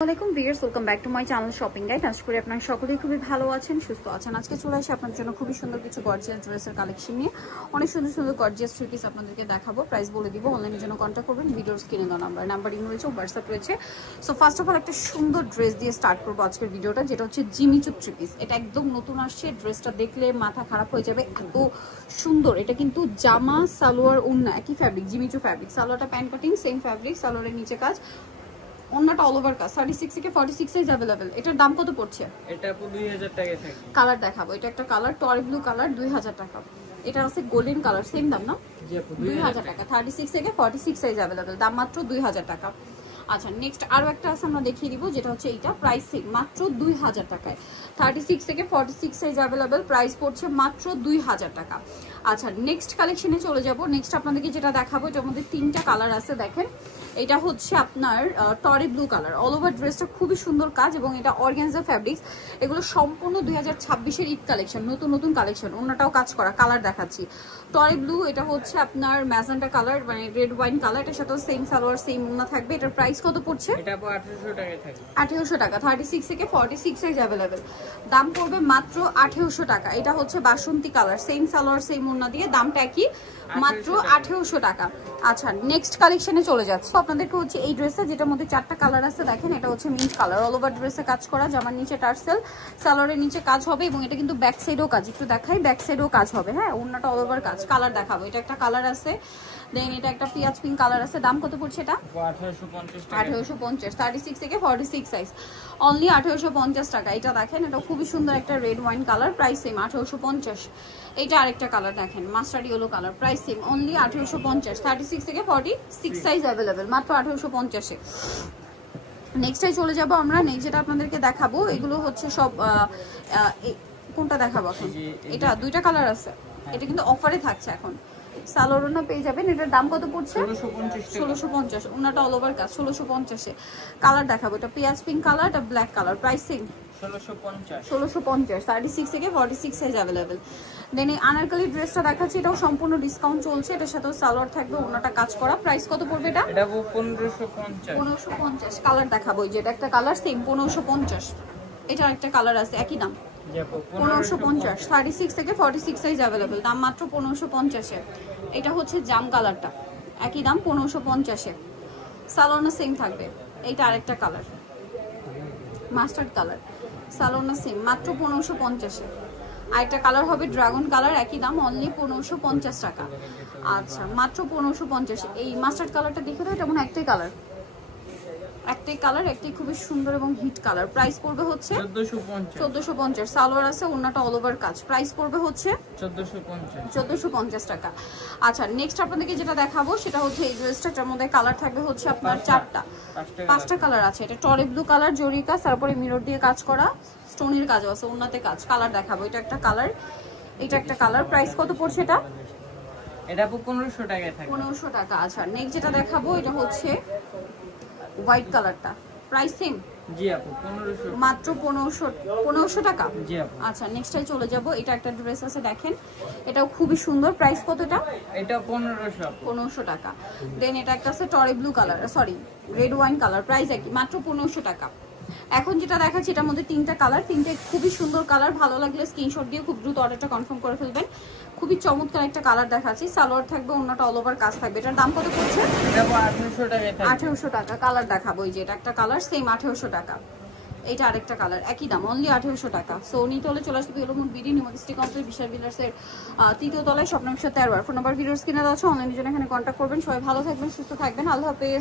আসসালামু viewers, welcome back to my channel shopping guide. আশা করি আপনারা সকলেই খুবই ভালো আছেন, সুস্থ আছেন। আজকে চলে আসি আপনাদের জন্য খুবই সুন্দর কিছু গর্জিয়াস ড্রেসের কালেকশন নিয়ে। অনেক সুন্দর সুন্দর গর্জিয়াস থ্রি পিস আপনাদেরকে দেখাবো। প্রাইস বলে দিব। অনলাইনের জন্য কন্ট্যাক্ট করবেন ভিডিওর স্ক্রিনে দেওয়া নাম্বার ইন রয়েছে, হোয়াটসঅ্যাপ রয়েছে। সো ফার্স্ট অফ অল একটা সুন্দর ড্রেস দিয়ে স্টার্ট করবো আজকের ভিডিওটা, যেটা হচ্ছে জিমিচু থ্রি পিস। এটা একদম নতুন আসছে, ড্রেসটা দেখলে মাথা খারাপ হয়ে যাবে, এত সুন্দর। এটা কিন্তু জামা সালোয়ার ওড়না একই ফ্যাব্রিক, জিমিচু ফ্যাব্রিক। সালোয়ারটা প্যান্ট কাটিং সেম ফ্যাব্রিক, সালোয়ারের নিচে কাজ, ওন্নাটা অল ওভার কাজ। 36 থেকে 46 সাইজ अवेलेबल। এটার দাম কত পড়ছে? এটা আপু 2000 টাকা থাকে। কালার দেখাবো। এটা একটা কালার টরি ব্লু কালার, 2000 টাকা। এটা আছে গোল্ডেন কালার, সেম দাম না? জি আপু 2000 টাকা। 36 থেকে 46 সাইজ अवेलेबल, দাম মাত্র 2000 টাকা। আচ্ছা, নেক্সট আরো একটা আছে, আমরা দেখিয়ে দিব, যেটা হচ্ছে এইটা প্রাইসিং মাত্র 2000 টাকায়। 36 থেকে 46 সাইজ अवेलेबल, প্রাইস পড়ছে মাত্র 2000 টাকা। আচ্ছা, নেক্সট কালেকশনে চলে যাব। নেক্সট আপনাদেরকে যেটা দেখাবো, এটার মধ্যে তিনটা কালার আছে। দেখেন, এটা হচ্ছে আপনার টরি ব্লু কালার। অল ওভার ড্রেসটা খুবই সুন্দর কাজ, এবং এটা অর্গানজা ফ্যাব্রিক্স। এগুলো সম্পূর্ণ 2026 এর ঈদ কালেকশন, নতুন নতুন কালেকশন। অন্যটাও কাজ করা। কালার দেখাচ্ছি, টরি ব্লু। এটা হচ্ছে আপনার ম্যাজেন্টা কালার, মানে রেড ওয়াইন কালার। এটার সাথে সেম সালোয়ার সেম ওড়না থাকবে। এটার প্রাইস কত পড়ছে? এটা আপু 1800 টাকা থাকে। 1800 টাকা। 36 থেকে 46 সাইজ अवेलेबल, দাম পড়বে মাত্র 1800 টাকা। এটা হচ্ছে বাসন্তী কালার, সেম সালোয়ার সেম ওড়না দিয়ে, দামটা কি? মাত্র 1800 টাকা। আচ্ছা, নেক্সট কালেকশনে চলে যাচ্ছে। আপনাদেরকে হচ্ছে এই ড্রেসটা, যেটার মধ্যে চারটা কালার আছে। দেখেন, এটা হচ্ছে মিন্ট কালার। অল ওভার ড্রেসে কাজ করা, জামার নিচে টার্সেল, সালোয়ারের নিচে কাজ হবে, এবং এটা কিন্তু ব্যাক সাইডেও কাজ। একটু দেখাই, ব্যাক সাইডেও কাজ হবে। হ্যাঁ, ওড়নাটা অল ওভার কাজ। কালার দেখাবো। এটা একটা কালার আছে, দেন এটা একটা পিয়াজ পিঙ্ক কালার আছে। দাম কত পড়ছে এটা? 1850 টাকা। 1850। 36 থেকে 46 সাইজ, অনলি 1850 টাকা। এটা দেখেন, এটা খুবই সুন্দর একটা red wine colour, price same 1850। এটা আরেকটা কালার দেখেন, mustard yellow colour, price same only 1850। 36 থেকে 46 সাইজ अवेलेबल, মাত্র 1850 এ। নেক্সটে চলে যাব আমরা। নেক্সট যেটা আপনাদেরকে দেখাবো, এগুলো হচ্ছে সব কোনটা দেখাবো এখন? এটা দুইটা কালার আছে। এটা কিন্তু অফারে থাকছে এখন। সালোয়ারও পেয়ে যাবেন। এটার দাম কত পড়ছে? 1650। ওনাটা অল ওভার কাজ, 1650 এ। কালার দেখাবো, এটা পিয়াজ পিঙ্ক কালার, এটা ব্ল্যাক কালার, প্রাইস সেম 1650। 36 থেকে 46 সাইজ अवेलेबल। দেন এই আনারকলি ড্রেসটা দেখাচ্ছি, এটাও সম্পূর্ণ ডিসকাউন্ট চলছে। এটার সাথেও সালোয়ার থাকবে, ওনাটা কাজ করা। প্রাইস কত পড়বে এটা? এটা 1550। 1550। কালার দেখাবো, এই যে এটা একটা কালার সেম 1550। এটা আরেকটা কালার আছে, একই দাম 1550। 36 থেকে 46 সাইজ अवेलेबल, দাম মাত্র 1550 এ। এটা হচ্ছে জাম কালারটা, একই দাম 1550 এ। সালোয়ার সেম থাকবে। এইটা আরেকটা colour, mustard colour, salwar same, মাত্র 1550 এ। আরেকটা কালার হবে ড্রাগন কালার, একই দাম অনলি 1550 টাকা। আচ্ছা, মাত্র 1550। এই মাস্টার্ড কালারটা দেখে দাও, এটা মনে একটাই কালার, একটাই খুবই সুন্দর এবং হিট কালার। প্রাইস পড়বে হচ্ছে 1450। সালোয়ার আছে, ওন্নাটা অল ওভার কাজ। প্রাইস পড়বে হচ্ছে 1450 টাকা। আচ্ছা, নেক্সট আপনাদেরকে যেটা দেখাবো, সেটা হচ্ছে এই ড্রেসটা, যার মধ্যে কালার থাকবে হচ্ছে আপনার পাঁচটা কালার আছে। এটা টরি ব্লু কালার, জরি কাজ, তারপরে মিরর দিয়ে কাজ করা, স্টোনের কাজ আছে, ওন্নাতে কাজ। কালার দেখাবো, এটা একটা কালার, এটা একটা কালার। প্রাইস কত পড়ছে এটা? এটা 1500 টাকা থাকে। 1500 টাকা। আচ্ছা, নেক্সট যেটা দেখাবো, এটা হচ্ছে হোয়াইট কালারটা, প্রাইস সেম। জি আপু 1500, মাত্র 1500 টাকা। জি আপু। আচ্ছা, নেক্সটটাই চলে যাব। এটা একটা ড্রেস আছে, দেখেন, এটাও খুবই সুন্দর। প্রাইস কত এটা? এটা 1500 টাকা। দেন এটা একটা আছে টরি blue colour, sorry red wine colour, price একই, মাত্র 1500 টাকা। এখন যেটা দেখাচ্ছি, এটার মধ্যে তিনটা কালার, তিনটে খুবই সুন্দর কালার। ভালো লাগলে স্ক্রিনশট দিয়ে খুব দ্রুত অর্ডারটা কনফার্ম করে ফেলবেন। খুবই চমৎকার একটা কালার দেখাচ্ছি। সালোয়ার থাকবে, ওন্নাটা অল ওভার কাজ থাকবে। এটার দাম কত পড়ছে? এটা 1800 টাকা থাকে। 1800 টাকা। কালার দেখাবো, এই যে এটা একটা কালার সেম 1800 টাকা। এটা আরেকটা কালার, একই দাম অনলি 1800 টাকা। সো নিতে হলে চলে আসবে এরকম বিডি নিউমার্সিটি কমপ্লেক্স, বিশাল বিলার্সের 3য় তলায়, শপ নম্বর 13। ফোন নাম্বার ভিডিওর স্ক্রিনে দেওয়া আছে। অনলাইনের জন্য এখানে কন্ট্যাক্ট করবেন। সবাই ভালো থাকবেন, সুস্থ থাকবেন। আল্লাহ হাফেজ।